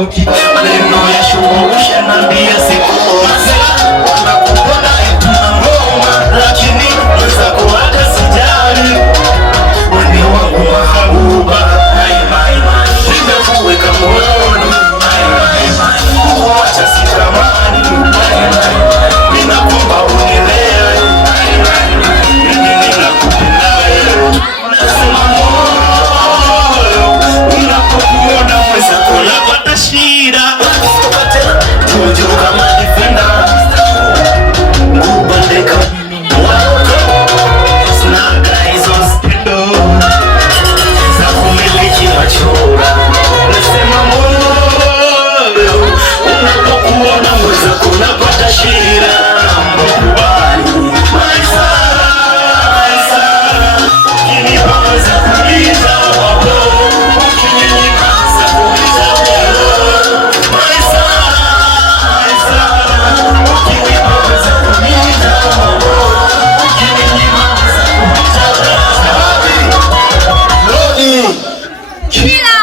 uchoki, maneno ya shumusha na mbia siku wanakupona ituna ngoma, lakini mwenzako hata sijali. Wani wangu mahabuba nimekuweka moyoni, kuwacha sitamani, ninakuomba unielewe, mimi ninakupenda wewe. Nasema moyo unapokuona mwenzako napata shida, tuju kama defender kubandeka wako snaga hizo spendo za kumiliki machora. Nasema moyo unapokuona mwenzako napata shida, mbukubali maisa ukinipaza kuliza wako, ukinipaza kuliza wako maisa ukinipaza kuliza wako, ukinipaza kuliza wako Lodi Kila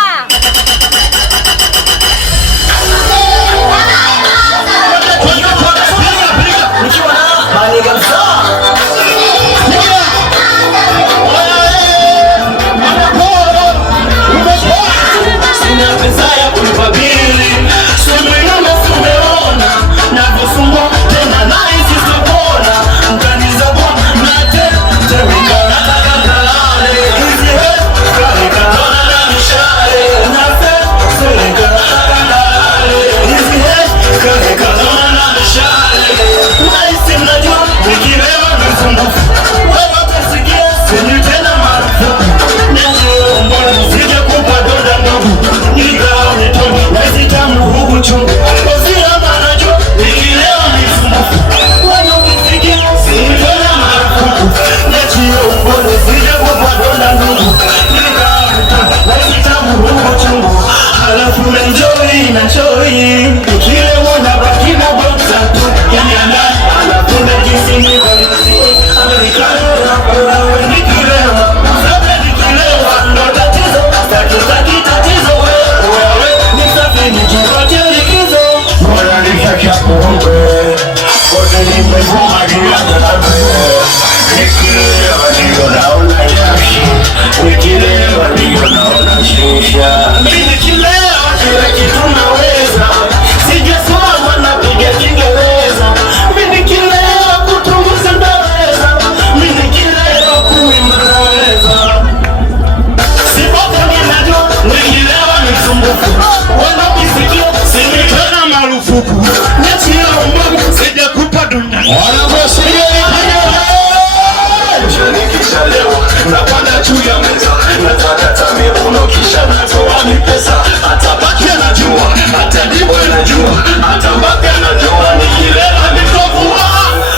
napanda juu ya meza, nataka tamia uno kisha natoa ni pesa. Atabaki anajua, atadibu anajua, atabaki anajua nikilewa nitokua.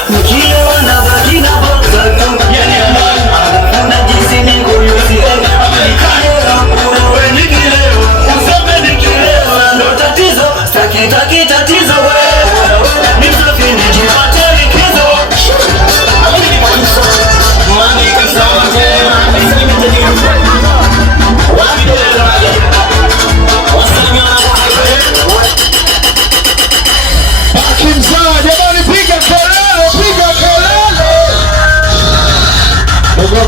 Nikilewa na baki na bota tu, yani amani anafuna jinsi niko yusi Amerikani uwe nikilewa, useme nikilewa ndo tatizo, staki tatizo wewe, nisafi nijipate likizo.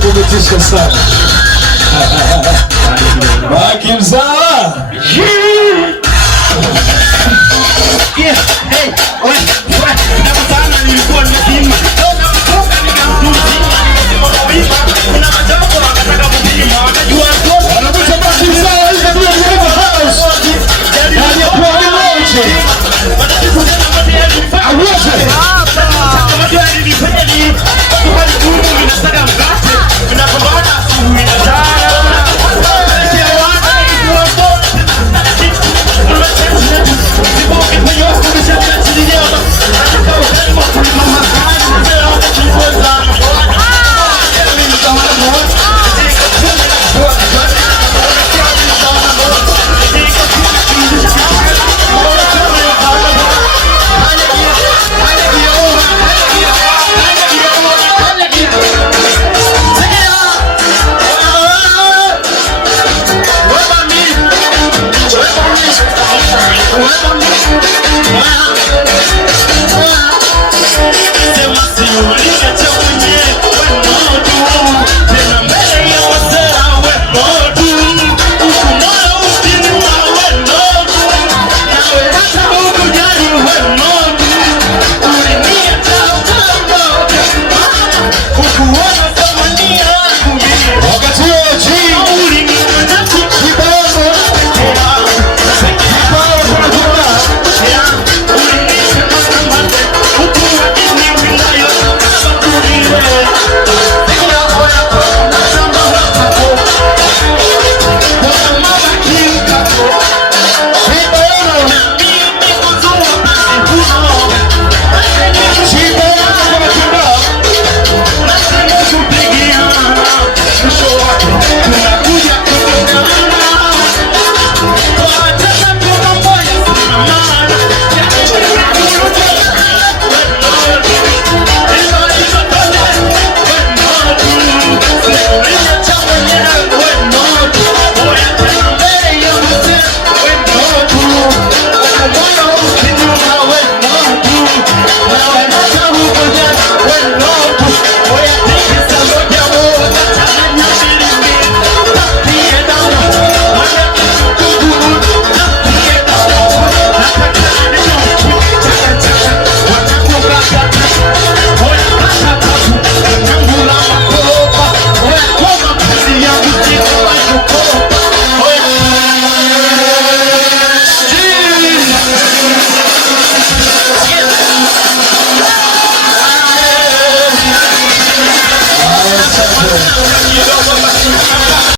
Umetisha sana.